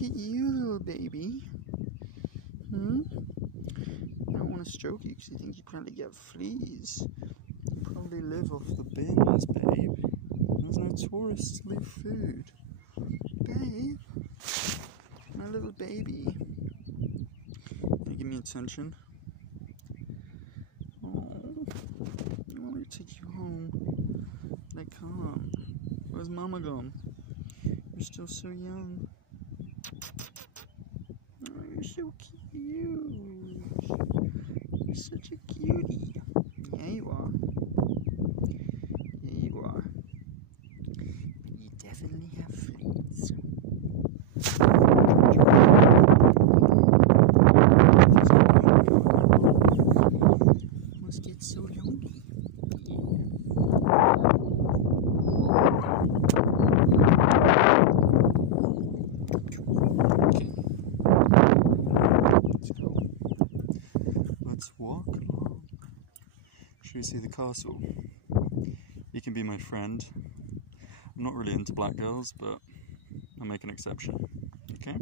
Look at you, little baby. I don't want to stroke you because you think you probably get fleas. You probably live off the bins, babe. There's no tourists leave food. Babe, my little baby. Can you give me attention? Oh, I want me to take you home. But I can't. Where's Mama gone? You're still so young. Oh, you're so cute. You're such a cutie. Yeah, you are. Yeah, you are. But you definitely have fleas. Must get so lonely. Okay. Let's go. Let's walk along. Should we see the castle? You can be my friend. I'm not really into black girls, but I'll make an exception. Okay?